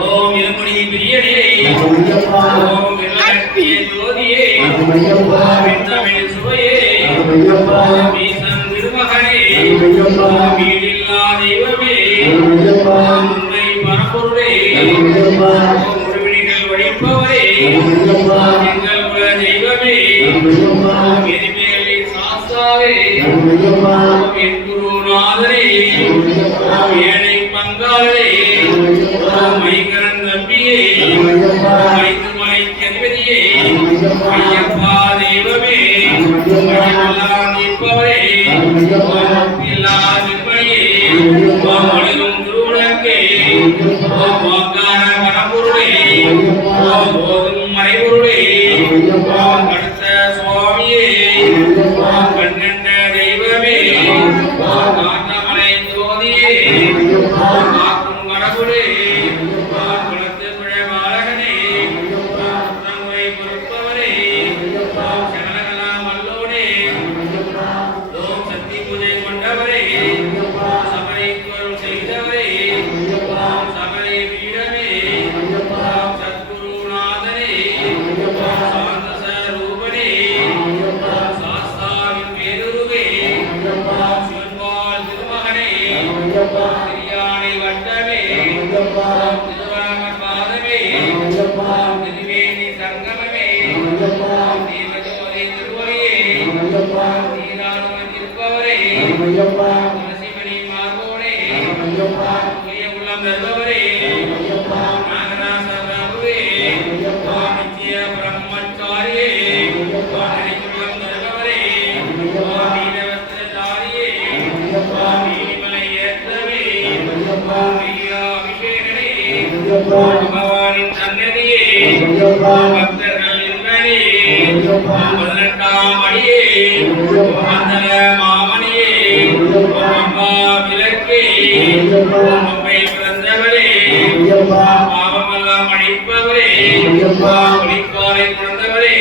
ஓம் இருமுடி பிரியனே ஓம் விளக்கிய ஜோதியே ஓம் தமிழ் சுவையே ஓம் ஈசன் திருமகனே ஓம் ஈடில்லா தெய்வமே ஓம் உண்மை பரம்பொருளே ஓம் உருவினிகள் வழிப்பவரே ஓம் எங்கள் குல தெய்வமே ஓம் எரிமைகளின் சாஸ்தாவே ஓம் என் குருநாதரே ஓம் ஏழை பங்காளரே ஓம் மைகரன் நம்பியே ஓம் ஐந்துமலை அதிபதியே ஐயப்பா தெய்வமே ஐயப்பெல்லாம் நிற்பவரே ஓம் எல்லா நிற்பனையே ஓம் அழகும் திருவுலக்கே ஓம் வாக்கான மனப்பொருளே ஓம் போதும் மறைபொருளே ஓம் அடுத்த சுவாமியே ஓம் கண்கண்ட தெய்வமே ஓம் காந்தமலை ஜோதியே ஓம் காக்கும் கடவுளே ஓம் குலத்து பிழபாலகனே ஓம் தன்மை பொறுப்பவரே ஓம் சகலகலா மல்லோனே ஓம் சக்தி பூஜை கொண்டவரே சபரை குரல் செய்தவரே ஓம் சபரை வீரனே ஓம் சத்குருநாதனே ஓம் சாந்த ஸ்வரூபனே ஓம் சாஸ்தாவின் பேருருவே ஓம் சிவன்பால் திருமகனே ஓம் திரியானை வட்டமே ஓம் திருவாமர் பாதமே ஓம் திருவேணி சங்கமமே ஓம் தீபஜோதி திருவொளியே ஓம் தீரானுமன் இருப்பவரே ஓம் துளசிமணி மார்போனே ஓம் தூய உள்ளம் தருபவரே ஓம் நாகராச பிரபுவே ஓம் நித்திய பிரம்மச்சாரியே ஓம் நினைக்குள்ளம் தருபவரே ஓம் நீலவஸ்திரதாரியே ஓம் நீலிமலை ஏற்றவே ஓம் வீராபிஷேகனே ஓம் பகவானின் சன்னதியே ஓம் பக்தர்களின் மணி ஓம் 18ஆம் அடியே ஓம் மந்தல மாமணியே ஓம் அம்பா விளக்கே ஓம் அம்பை பிறந்தவரே ஓம் பாவமெல்லாம் அழிப்பவரே ஓம் ஒளிக்காலை பிறந்தவரே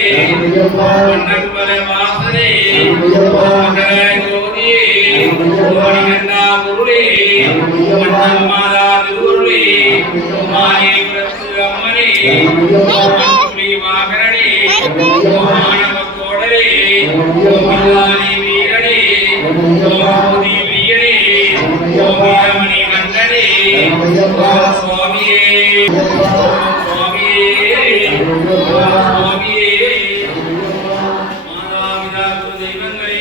ஓம் மன்னன்பல வாசனே ஓம் மகர ஜோதியே ஓம் மணிகண்டா பொருளே ஓம் அண்ணம்மாதா திருவருளே ஓம் மாயேபுரத்து அம்மனே ஓம் அன்புலி வாகரனே ஓம் மாணவ கோடரே ஓம் வில்லாளி வீரனே ஓம் பூதி பிரியனே ஓம் வீரமணி கண்டனே ஓம் சுவாமியே ஓம் சுவாமியே ஓம் சுவாமியே மாதாபிதா குரு தெய்வங்களே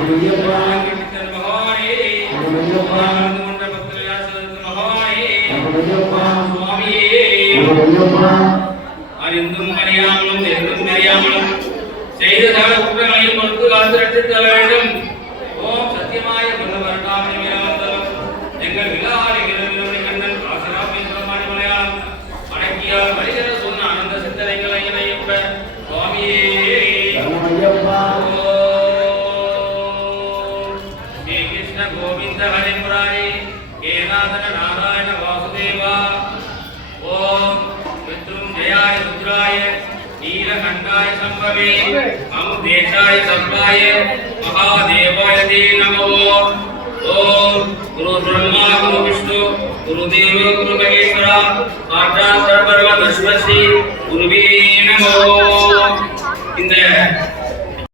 வெங்கடேஸ்வர பகவானே ஆனந்த பக்தராசரத்து மகானே சுவாமியே அறிந்தும் அறியாமலும் தெரிந்தும் தெரியாமலும் செய்த சகல குற்றங்களையும் பொறுத்து காத்து ரட்சித்து தர வேண்டும். ஓம் சத்தியமாய புனவரட்டாமணி வீரவந்தலம் எங்கள் வில்லாளி வீரவிரமணி கண்ணன் ஆசிராமேஸ்வரமாணி மலையாளம் அடக்கியால் மனிதர சொன்ன ஆனந்த சித்தரைகள் ஐயனையுப்ப சுவாமியே ஸ்ரீ கிருஷ்ண கோவிந்த ஹரி முராரி ஹே நாதன நாராயண வாசுதேவா ஓம் மித்ருஞ்சயாய ருத்ராய நீலகண்டாய சம்பவே அமுதேஷாய சர்வாய மகாதேவாய தே நமோ ஓம் குரு பிரம்மா குரு விஷ்ணு குரு தேவ குரு மகேஸ்வரா ஆச்சார பரம தஸ்மஸ்ரீ குருவே நமோ. இந்த